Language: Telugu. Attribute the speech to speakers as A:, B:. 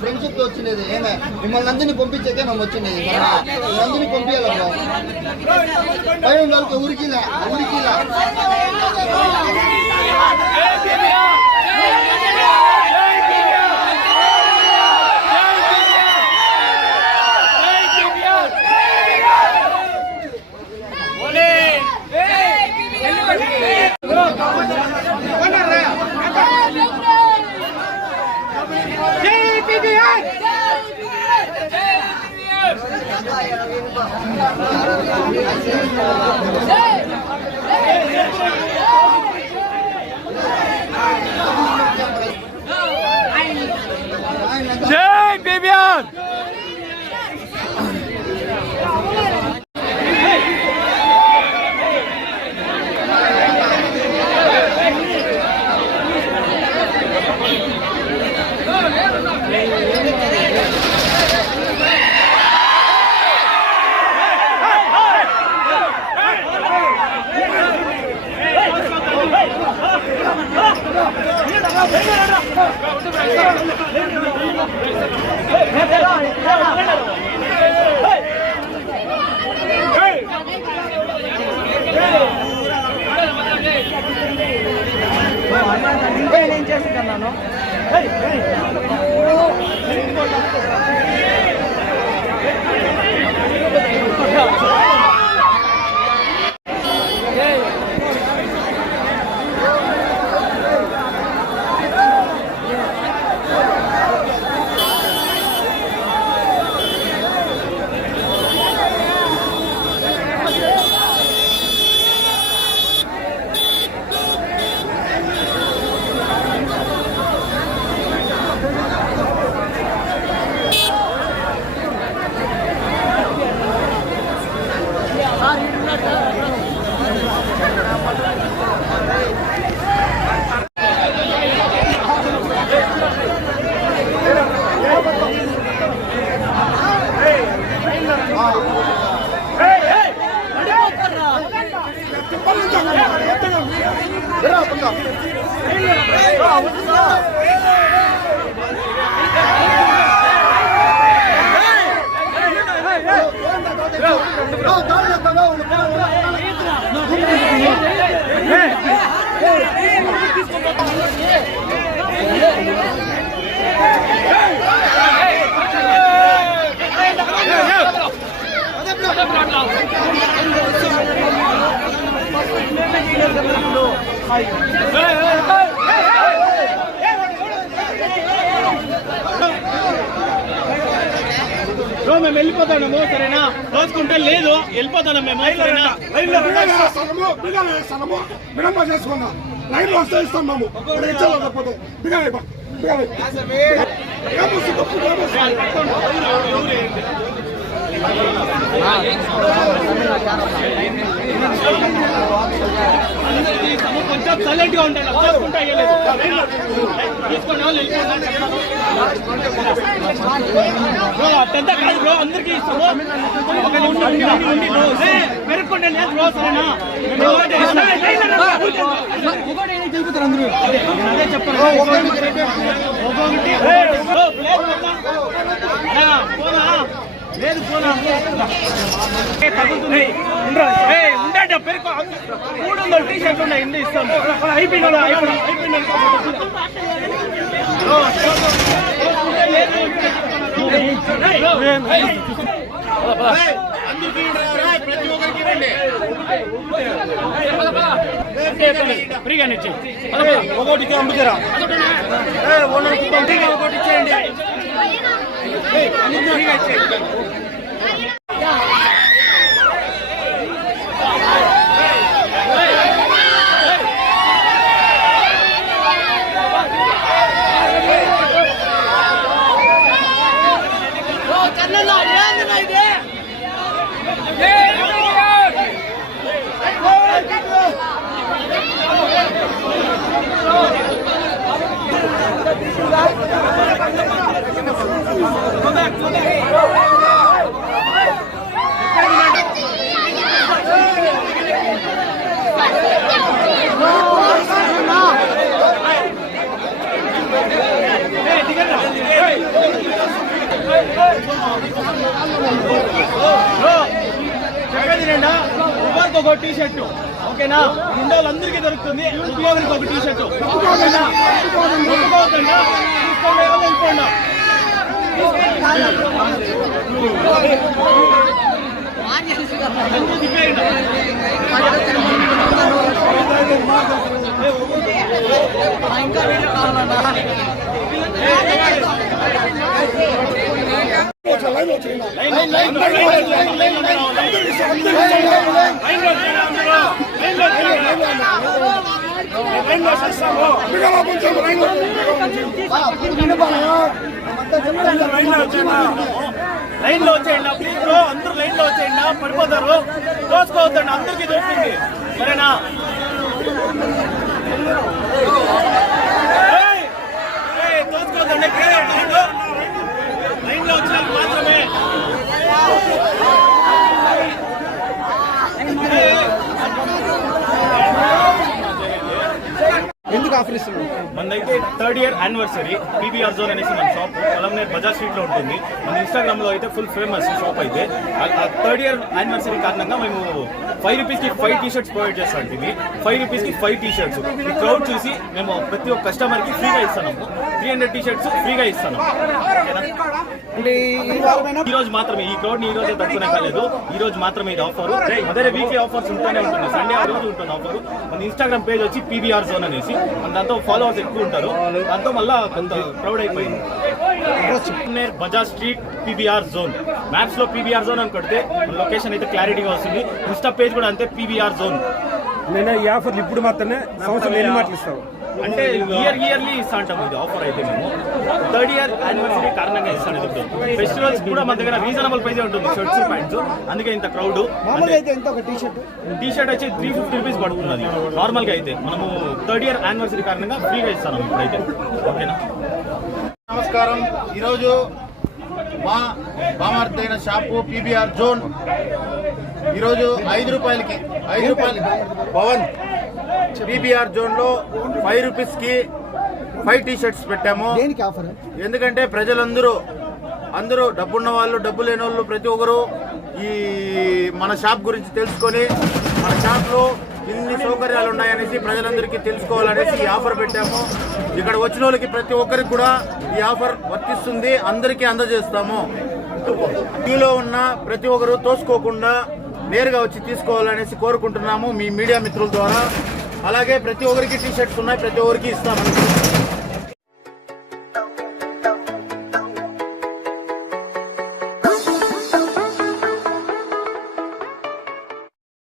A: ఫ్రెండ్షిప్ తో వచ్చినది ఏమే మిమ్మల్ని అందరినీ పంపించాకే మేము వచ్చినది మిమ్మల్ని అందరినీ పంపించాలమ్మా పైన వాళ్ళకి
B: Jay, Bibian! ఏం జై Hey!
C: బ్రో మేము వెళ్ళిపోతాము సరేనా? దోచుకుంటే లేదు వెళ్ళిపోతాను మేము
D: విడంబ చేసుకుందాం లైన్లో వస్తే ఇస్తాం మేము. తప్పదు బిగానే
C: కొంచెం సైలెంట్గా ఉంటాను దోచుకుంటే తీసుకోండి వాళ్ళు వెళ్ళిపోండి. బ్రో అట్టంతా కాదు బ్రో అందరికీ ఇస్తాము ఒక పెరుక్కోండి బ్రో. సరేనా? మేము అందరూ? అదే, నేను చెప్తాను ఒక్కొక్కటి బ్రో, ప్లేస్ పెడతా. ఆ, పోనా లేదు పోనా? ఏ, తగ్గుతుంది ఏ, ఉండండి పెరుకో మూడు వందల టీ షర్ట్ ఉన్నాయి ఇంది ఇస్తాను అయిపోయినా అయిపోయినా అయిపోయినా ఫ్రీగానే ఇచ్చి ఒకటికి అమ్ముతారా ఒకటి ఇచ్చేయండి. ঠিক আছে చెప్పేది నిండా ఉబర్కి ఒక టీ ఓకేనా? ఇండోళ్ళందరికీ దొరుకుతుంది. ఉద్యోగులకి ఒక టీ షర్టు తీసుకోండి? లైన్లో వచ్చేయండి. ప్లీజ్ బ్రో అందరూ లైన్లో వచ్చేయండి పడిపోతారు. రోజుకోవద్దండి అందరికీ దొరుకుతుంది. సరేనా ఏయ్! ఏయ్, దోసుకోవద్దండి ఇక్కడే ఉండండి. లైన్లో వచ్చిన వాళ్ళు మాత్రమే
E: ఎందుకు ఆఫర్ ఇస్తున్నావు మనదైతే third year anniversary PBR zone అనేసి మన షాప్ పొలంనేర్ బజార్ స్ట్రీట్లో ఉంటుంది. మన ఇన్స్టాగ్రామ్లో అయితే ఫుల్ ఫేమస్ షాప్ అయితే. థర్డ్ ఇయర్ యానివర్సరీ కారణంగా మేము ఫైవ్ రూపీస్కి ఫైవ్ టీ షర్ట్స్ ప్రొవైడ్ చేస్తాం ఇది. ఫైవ్ రూపీస్కి ఫైవ్ టీ షర్ట్స్ ఈ క్రౌడ్ చూసి మేము ప్రతి ఒక్క కస్టమర్కి ఫ్రీగా ఇస్తున్నాము త్రీ హండ్రెడ్ టీ షర్ట్స్ ఫ్రీగా ఇస్తున్నాము ఈ రోజు మాత్రమే ఈ క్రౌడ్ని ఈ రోజే తట్టుకునే కాలేదు. ఈ రోజు మాత్రమే ఇది ఆఫర్ అదే వీక్లీ ఆఫర్స్ ఉంటూనే ఉంటుంది. సండే ఆ రోజు ఉంటుంది ఆఫర్ మన ఇన్స్టాగ్రామ్ పేజ్ వచ్చి పీబీఆర్ జోన్ అనేసి. దాంతో ఫాలోవర్స్ ఎక్కువ ఉంటారు. దాంతో మళ్ళా కొంత క్రౌడ్ అయిపోయింది. Near Bajaj street PBR zone. మ్యాప్స్లో PBR zone అని కొడితే లొకేషన్ అయితే క్లారిటీగా వస్తుంది. ఇన్స్టా పేజ్ కూడా అంతే పీబీఆర్ జోన్.
F: నేను ఈ ఆఫర్లు ఇప్పుడు మాత్రమే సంవత్సరం ఎన్ని మాటలు ఇస్తావు?
E: అంటే ఇయర్ ఇయర్లీ ఇస్తా అంటాం ఇది ఆఫర్ అయితే మేము. థర్డ్ ఇయర్ యానివర్సరీ కారణంగా ఇస్తాను ఇది ఫెస్టివల్స్ కూడా మన దగ్గర రీజనబుల్ ప్రైస్ ఉంటుంది షర్ట్స్ ప్యాంట్స్ అందుకే ఇంత క్రౌడ్
F: మామూలుగా అయితే ఎంత ఒక టీ షర్ట్
E: టీ షర్ట్ వచ్చి త్రీ ఫిఫ్టీ రూపీస్ పడుతుంది నార్మల్గా అయితే మనము థర్డ్ ఇయర్ యానివర్సరీ కారణంగా ఫ్రీగా ఇస్తాను ఇప్పుడైతే ఓకేనా
G: నమస్కారం. ఈరోజు మా బామార్తైన షాపు పీబీఆర్ జోన్ ఈరోజు ఐదు రూపాయలకి ఐదు రూపాయలు పవన్. పీబీఆర్ జోన్లో ఫైవ్ రూపీస్కి ఫైవ్ టీ షర్ట్స్ పెట్టాము ఎందుకంటే ప్రజలందరూ అందరూ డబ్బున్న వాళ్ళు డబ్బు లేని వాళ్ళు ప్రతి ఒక్కరు ఈ మన షాప్ గురించి తెలుసుకొని మన షాప్లో ఇన్ని సౌకర్యాలు ఉన్నాయనేసి ప్రజలందరికీ తెలుసుకోవాలనేసి ఈ ఆఫర్ పెట్టాము. ఇక్కడ వచ్చిన వాళ్ళకి ప్రతి ఒక్కరికి కూడా ఈ ఆఫర్ వర్తిస్తుంది. అందరికీ అందజేస్తాము. క్యూలో ఉన్న ప్రతి ఒక్కరు తోసుకోకుండా నేరుగా వచ్చి తీసుకోవాలనేసి కోరుకుంటున్నాము మీ మీడియా మిత్రుల ద్వారా. అలాగే ప్రతి ఒక్కరికి టీ షర్ట్స్ ఉన్నాయి ప్రతి ఒక్కరికి ఇస్తామని